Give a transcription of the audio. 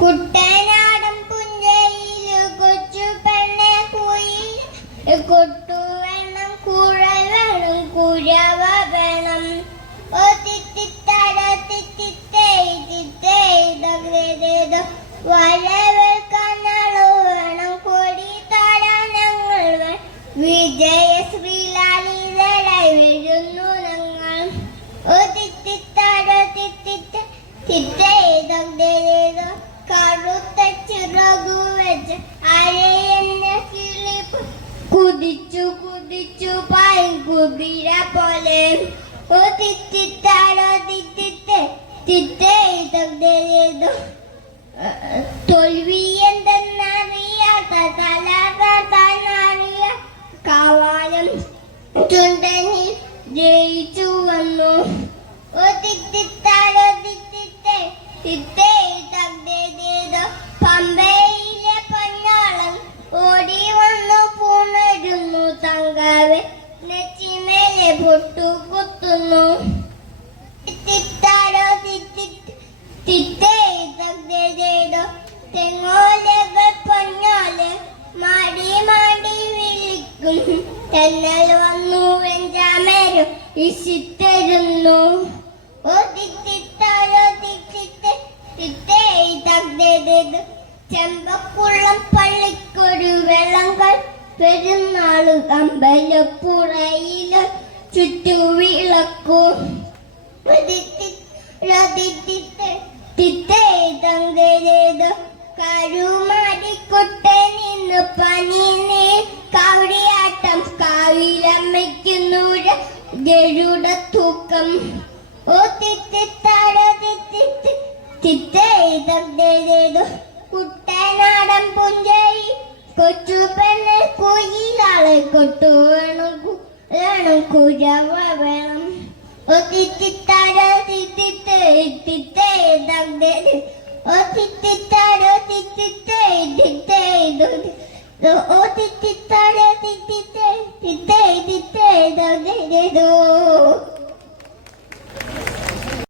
കുട്ടനാടൻ പുഞ്ചയിൽ കൊച്ചു പെണ്ണെ കുയിൽ. കൊട്ടു വേണം കുഴൽ വേണം കുഴവ വേണം. ഓ തിത്തിത്തട തിത്തിത്തേ തിത്തേ ദഗ്ധേതോ വരവേൽക്കാനാളോ വേണം കൊടി താരാനങ്ങൾ വേണം വിജയ ശ്രീലാലിതരായി വരുന്നു ഞങ്ങൾ. ഓ തിത്തിത്തട തിത്തിത്തേ തിത്തേ ദഗ്ധേതോ കറുത്ത ചിറകു വെച്ച് അരയെന്നെ കിളി കുതിച്ചു കുതിച്ചു പായി കുതിര പോലെ. ഓ തിത്തിത്താടോ തിത്തിത്തെ തിത്തേ ഇതോ തോൽവി എന്തെന്നറിയാത്ത കവാലം ചുണ്ടനിൽ ജയിച്ചു വന്നു. ഓ തിത്തിത്താടോ തിത്തിത്തെ തിത്തേ തെന്നൽ വന്നു വെഞ്ചാമേരും ഇശിത്തരുന്നു. ചെമ്പക്കുളം പള്ളിക്കൊരു വെള്ളങ്ങൾ പെരുന്നാൾ അമ്പലപ്പുറയിൽ ചുറ്റുവിളക്കും കരുമാടിക്കുട്ടെ നിന്ന് പനി നീ കവടിയാട്ടം കാവിലമ്മയ്ക്കുന്നൂര ഗരുട തൂക്കം. കുയിലാളെ കൊട്ടു വേണം വേണം കുരവ വേണം ഓ തിത്തിത്താട തിത്തിത്തേ തിത്തേ തഗ്ദേത് ഓ തിത്തിത്താട തിത്തിത്തേ തിത്തേ ഓ തിത്തിത്താട തിത്തിത്തേ തിത്തേ തിത്തേ തഗ്ദേതോ